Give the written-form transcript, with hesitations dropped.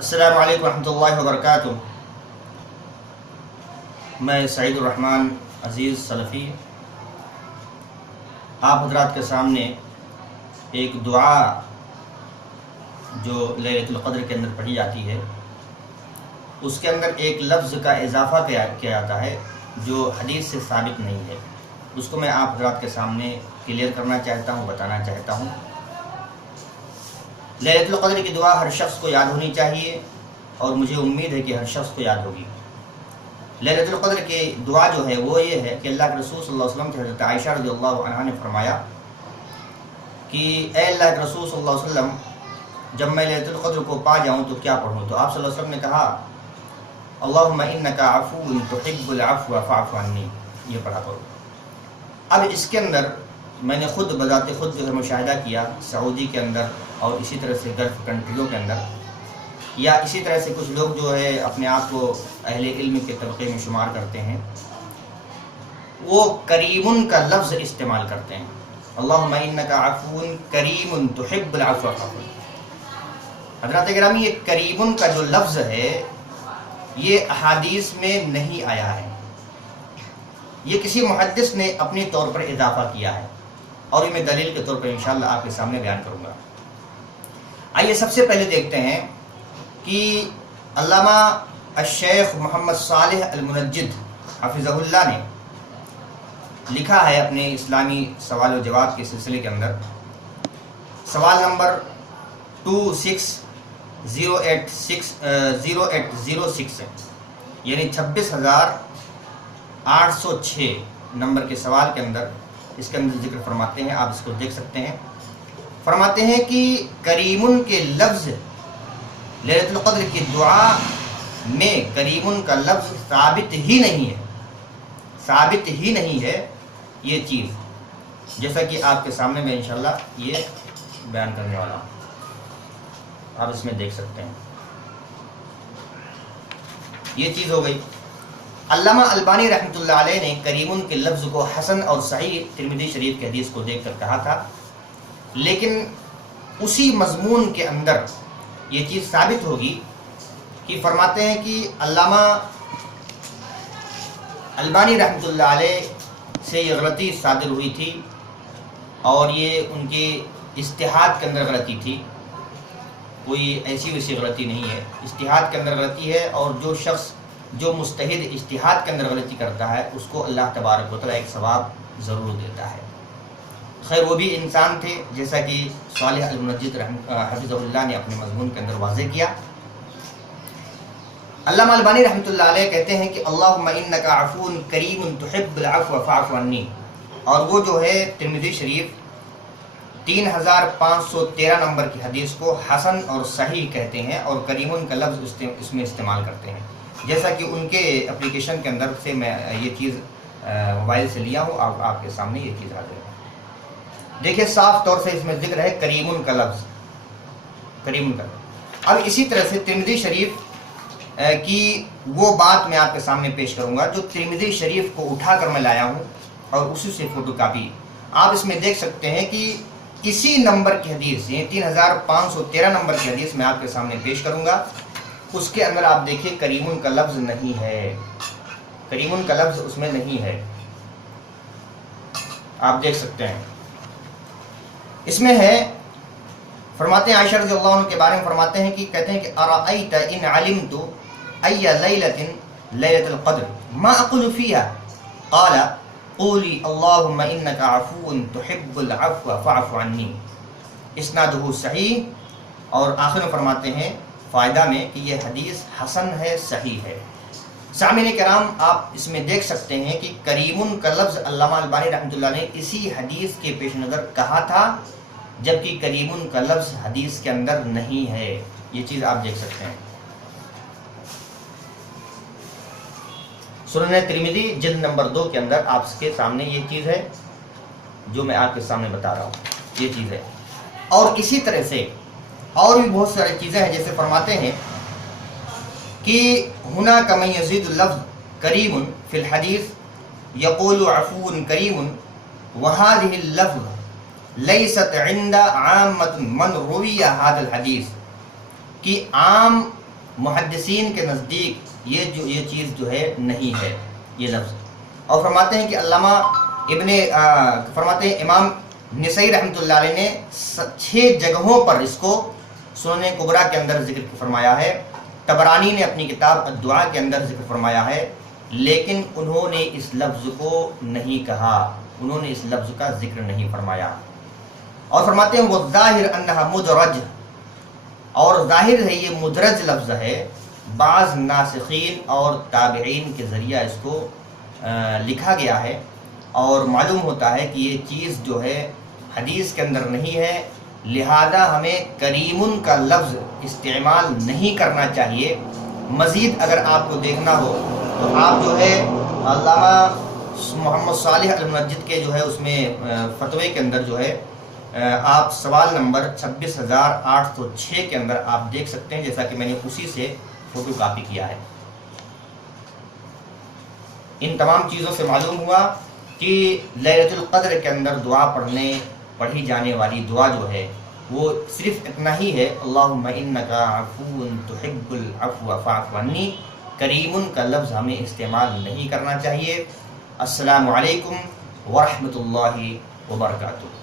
السلام علیکم ورحمۃ اللہ وبرکاتہ۔ میں سعید الرحمن عزیز سلفی آپ حضرات کے سامنے ایک دعا جو لیلۃ القدر کے اندر پڑھی جاتی ہے اس کے اندر ایک لفظ کا اضافہ کیا جاتا ہے جو حدیث سے ثابت نہیں ہے، اس کو میں آپ حضرات کے سامنے کلیئر کرنا چاہتا ہوں، بتانا چاہتا ہوں۔ لیلۃ القدر کی دعا ہر شخص کو یاد ہونی چاہیے اور مجھے امید ہے کہ ہر شخص کو یاد ہوگی۔ لیلۃ القدر کی دعا جو ہے وہ یہ ہے کہ اللہ کے رسول صلی اللہ علیہ وسلم سے حضرت عائشہ رضی اللہ عنہا نے فرمایا کہ اے اللہ کے رسول صلی اللہ علیہ وسلم، جب میں لیلۃ القدر کو پا جاؤں تو کیا پڑھوں؟ تو آپ صلی اللہ علیہ وسلم نے کہا اللہم انک عفو تحب العفو فاعف عنی، یہ پڑھا کرو۔ اب اس کے اندر میں نے خود بذات خود جو ہے مشاہدہ کیا سعودی کے اندر اور اسی طرح سے گلف کنٹریوں کے اندر، یا اسی طرح سے کچھ لوگ جو ہے اپنے آپ کو اہل علم کے طبقے میں شمار کرتے ہیں، وہ کریم کا لفظ استعمال کرتے ہیں، اللہم انک عفو کریم تحب العفو فاعف عنی۔ حضرات گرامی، یہ کریم کا جو لفظ ہے یہ احادیث میں نہیں آیا ہے، یہ کسی محدث نے اپنی طور پر اضافہ کیا ہے اور یہ میں دلیل کے طور پر انشاءاللہ آپ کے سامنے بیان کروں گا۔ آئیے سب سے پہلے دیکھتے ہیں کہ علامہ الشیخ محمد صالح المنجد حفظہ اللہ نے لکھا ہے اپنے اسلامی سوال و جواب کے سلسلے کے اندر، سوال نمبر 260806 یعنی 26,806 نمبر کے سوال کے اندر اس کے اندر ذکر فرماتے ہیں، آپ اس کو دیکھ سکتے ہیں۔ فرماتے ہیں کہ کریم کے لفظ لیلۃ القدر کی دعا میں کریم کا لفظ ثابت ہی نہیں ہے یہ چیز، جیسا کہ آپ کے سامنے میں انشاءاللہ یہ بیان کرنے والا ہوں، آپ اس میں دیکھ سکتے ہیں۔ یہ چیز ہو گئی۔ علامہ البانی رحمۃ اللہ علیہ نے کریم کے لفظ کو حسن اور صحیح ترمذی شریف کی حدیث کو دیکھ کر کہا تھا، لیکن اسی مضمون کے اندر یہ چیز ثابت ہوگی کہ فرماتے ہیں کہ علامہ البانی رحمۃ اللہ علیہ سے یہ غلطی صادر ہوئی تھی اور یہ ان کے اجتہاد کے اندر غلطی تھی، کوئی ایسی ویسی غلطی نہیں ہے، اجتہاد کے اندر غلطی ہے، اور جو شخص جو مجتہد اجتہاد کے اندر غلطی کرتا ہے اس کو اللہ تبارک و تعالیٰ ایک ثواب ضرور دیتا ہے۔ خیر وہ بھی انسان تھے، جیسا کہ صالح المنجد حفظہ اللہ نے اپنے مضمون کے اندر واضح کیا۔ علامہ البانی رحمۃ اللہ علیہ کہتے ہیں کہ اللہم انک عفو کریم تحب العفو فاعف عنی، اور وہ جو ہے ترمذی شریف 3513 نمبر کی حدیث کو حسن اور صحیح کہتے ہیں اور کریم کا لفظ اس میں استعمال کرتے ہیں، جیسا کہ ان کے اپلیکیشن کے اندر سے میں یہ چیز موبائل سے لیا ہوں، آپ کے سامنے یہ چیز حاضر ہے۔ دیکھیں صاف طور سے اس میں ذکر ہے کریم کا لفظ، کریم کا لفظ۔ اب اسی طرح سے ترمذی شریف کی وہ بات میں آپ کے سامنے پیش کروں گا جو ترمذی شریف کو اٹھا کر میں لایا ہوں اور اسی سے فوٹو کاپی آپ اس میں دیکھ سکتے ہیں کہ اسی نمبر کی حدیث، یعنی 3513 نمبر کی حدیث میں آپ کے سامنے پیش کروں گا، اس کے اندر آپ دیکھیں کریم کا لفظ نہیں ہے، کریم کا لفظ اس میں نہیں ہے، آپ دیکھ سکتے ہیں۔ اس میں ہے، فرماتے ہیں عائشہ رضی اللہ عنہ کے بارے میں فرماتے ہیں کہ کہتے ہیں کہ ارأیت ان علمت ای لیلۃ لیلۃ القدر ما اقول فیہا قال قولی اللہم انک عفو تحب العفو فاعف عنی، اسنادہ صحیح، اور آخر میں فرماتے ہیں فائدہ میں کہ یہ حدیث حسن ہے، صحیح ہے۔ سامعین کرام، آپ اس میں دیکھ سکتے ہیں کہ کریم کا لفظ علامہ البانی رحمۃ اللہ نے اسی حدیث کے پیش نظر کہا تھا، جبکہ کریم کا لفظ حدیث کے اندر نہیں ہے، یہ چیز آپ دیکھ سکتے ہیں۔ سنن ترمذی جلد نمبر 2 کے اندر آپ کے سامنے یہ چیز ہے جو میں آپ کے سامنے بتا رہا ہوں، یہ چیز ہے۔ اور اسی طرح سے اور بھی بہت ساری چیزیں ہیں، جیسے فرماتے ہیں کہ ہناک من یزید اللفظ کریم فی الحدیث یقول عفو کریم وهذه اللفظ لیست عند عامت من روی هذا الحدیث، کہ عام محدثین کے نزدیک یہ چیز جو ہے نہیں ہے یہ لفظ. اور فرماتے ہیں کہ علامہ فرماتے ہیں امام نسائی رحمۃ اللہ علیہ نے 6 جگہوں پر اس کو سنن کبریٰ کے اندر ذکر فرمایا ہے. طبرانی نے اپنی کتاب الدعاء کے اندر ذکر فرمایا ہے، لیکن انہوں نے اس لفظ کو نہیں کہا، انہوں نے اس لفظ کا ذکر نہیں فرمایا. اور فرماتے ہیں والظاہر انہا مدرج، اور ظاہر ہے یہ مدرج لفظ ہے. بعض ناسخین اور تابعین کے ذریعہ اس کو لکھا گیا ہے، اور معلوم ہوتا ہے کہ یہ چیز جو ہے حدیث کے اندر نہیں ہے، لہذا ہمیں کریمن کا لفظ استعمال نہیں کرنا چاہیے. مزید اگر آپ کو دیکھنا ہو تو آپ جو ہے علامہ محمد صالح المنجد کے جو ہے اس میں فتوے کے اندر جو ہے آپ سوال نمبر 26,806 کے اندر آپ دیکھ سکتے ہیں، جیسا کہ میں نے اسی سے فوٹو کاپی کیا ہے. ان تمام چیزوں سے معلوم ہوا کہ لیلۃ القدر کے اندر دعا پڑھی جانے والی دعا جو ہے وہ صرف اتنا ہی ہے، اللہم انک عفو تحب العفو فاعف عنی. کریمن کا لفظ ہمیں استعمال نہیں کرنا چاہیے. السلام علیکم ورحمۃ اللہ وبرکاتہ.